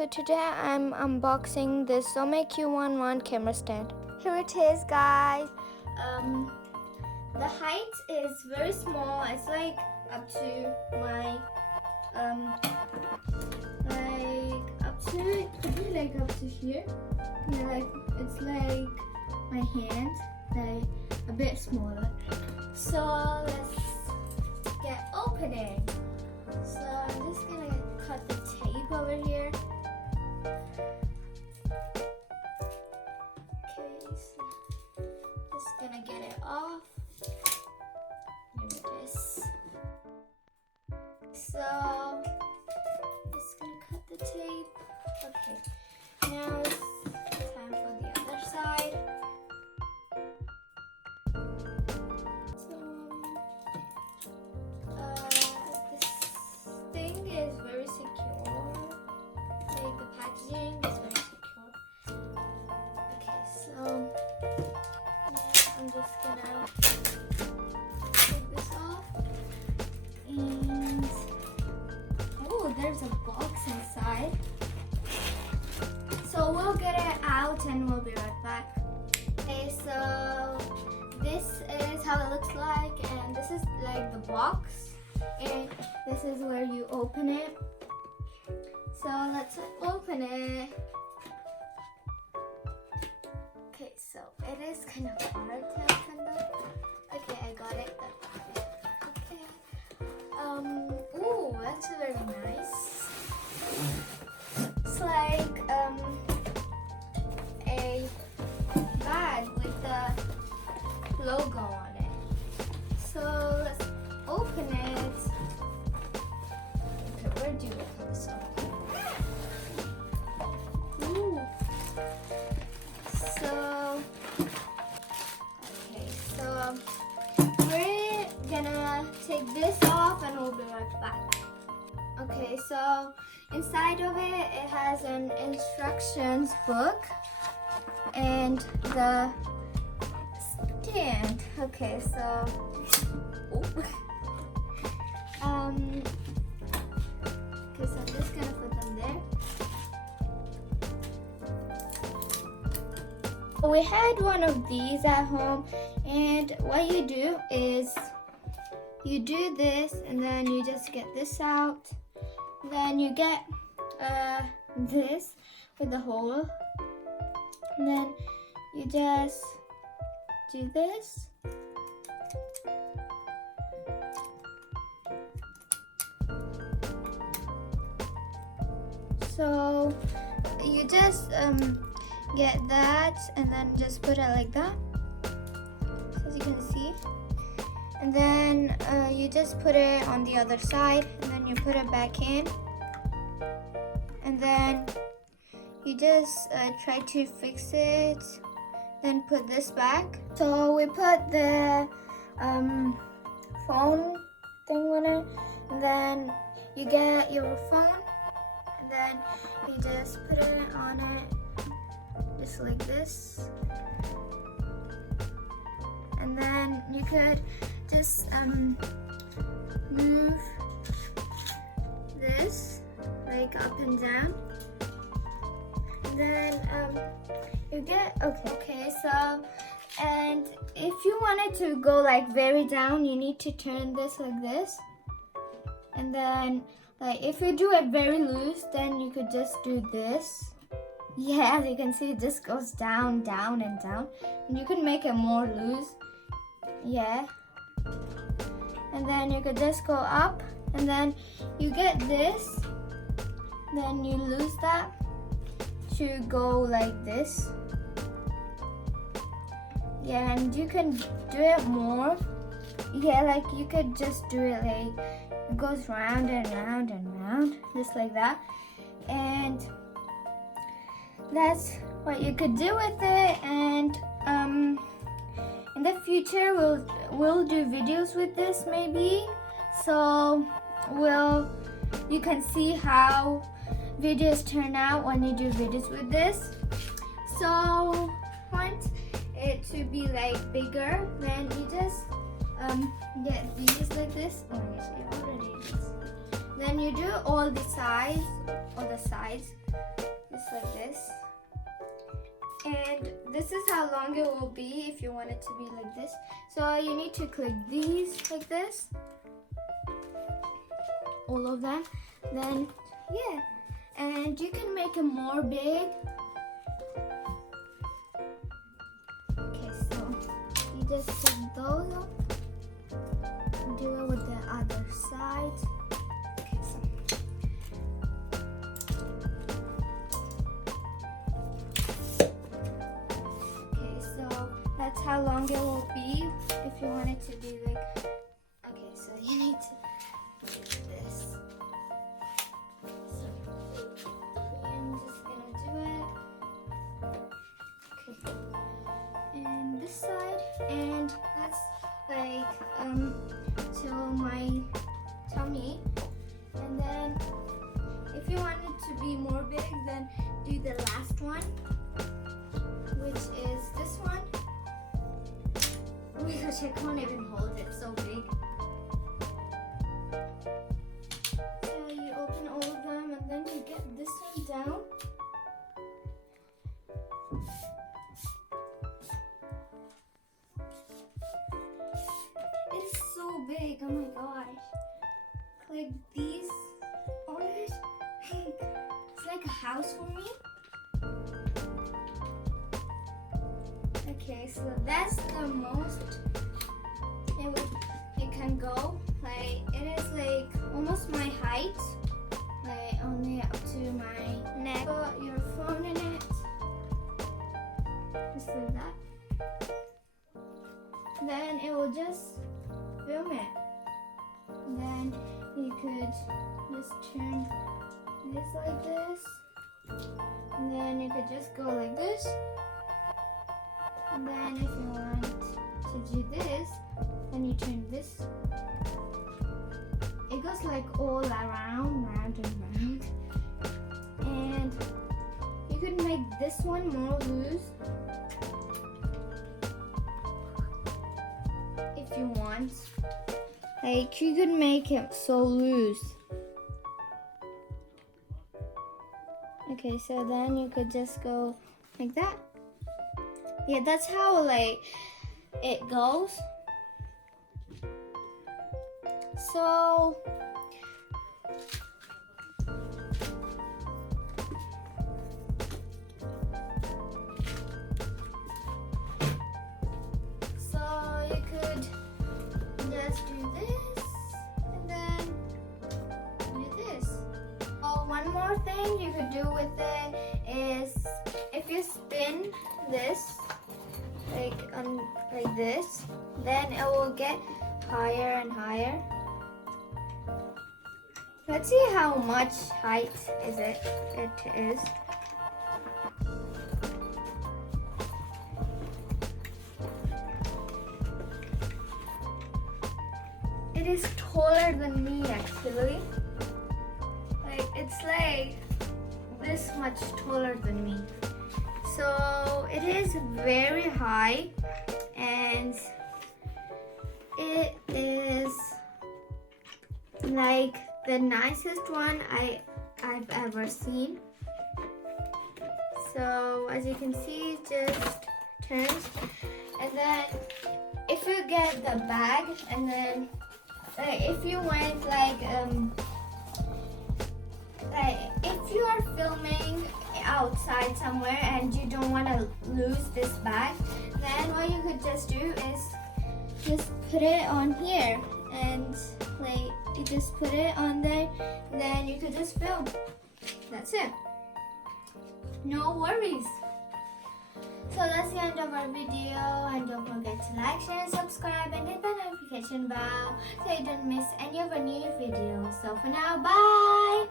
So today I'm unboxing this Zomei q111 camera stand. Here it is, guys. The height is very small. It's like up to my like up to here. Yeah, like it's like my hand, like a bit smaller. So let's get opening. So I'm just gonna cut the tape over here. Okay, so just gonna get it off. Here it is. So just gonna cut the tape. Okay, now it's time for the other side. So this thing is very secure. Like the packaging is very secure. Okay, so I'm just gonna take this off. And oh, there's a box inside. So we'll get it out and we'll be right back. Okay, so this is how it looks like, and this is like the box, and this is where you open it. So let's open it. Okay, so it is kind of hard to open though. Okay, I got it. Okay. Ooh, that's very nice. It's like a bag with the logo on it. So let's open it. Okay, where do you open this up? Ooh. So, okay, so we're gonna take this off and we'll be right back. Okay, so inside of it, it has an instructions book and the stand. Okay, so okay, so I'm just gonna put them there. We had one of these at home, and what you do is you do this, and then you just get this out. Then you get this with the hole, and then you just do this. So you just get that and then just put it like that, as you can see. And then you just put it on the other side, and then you put it back in. And then you just try to fix it, then put this back. So we put the phone thing on it, and then you get your phone, and then you just put it on it, just like this. And then you could just move this like up and down, and then you get okay. So, and if you want it to go like very down, you need to turn this like this, and then like if you do it very loose, then you could just do this. Yeah, as you can see, it just goes down, down, and down, and you can make it more loose. Yeah, and then you could just go up, and then you get this, then you lose that to go like this. Yeah, and you can do it more. Yeah, like you could just do it like it goes round and round and round, just like that. And that's what you could do with it. And in the future we'll do videos with this maybe, so you can see how videos turn out when you do videos with this. So want it to be like bigger, then you just get these like this. Oh, yes, I already did. Then you do all the sides, just like this. And this is how long it will be if you want it to be like this. So you need to click these like this, all of them. Then yeah, and you can make it more big. Okay, so you just put those up, do it with the other side. That's how long it will be if you want it to be like, okay, so you need to do this. So I'm just gonna do it. Okay. And this side, and that's like till my tummy. And then if you want it to be more big, then do the last one, which is this one. Oh my gosh, I can't even hold it, so big. So you open all of them and then you get this one down. It's so big, oh my gosh. Click these on it. It's like a house for me. Okay, so that's the most it can go. Like it is like almost my height, like only up to my neck. Put your phone in it, just like that. Then it will just film it. Then you could just turn this like this, and then you could just go like this. And then if you want to do this, then you turn this. It goes like all around, round and round. And you could make this one more loose if you want. Like you could make it so loose. Okay, so then you could just go like that. Yeah, that's how like it goes. So you could just do this and then do this. Oh, one more thing you could do with it is if you spin this like this, then it will get higher and higher. Let's see how much height it is. It is taller than me actually. Like it's like this much taller than me. So it is very high, and it is like the nicest one I've ever seen. So as you can see, it just turns, and then if you get the bag, and then if you went if you are filming outside somewhere and you don't want to lose this bag, then what you could just do is just put it on here, and like you just put it on there, then you could just film. That's it. No worries. So that's the end of our video, and don't forget to like, share, and subscribe, and hit the notification bell so you don't miss any of our new videos. So for now, bye!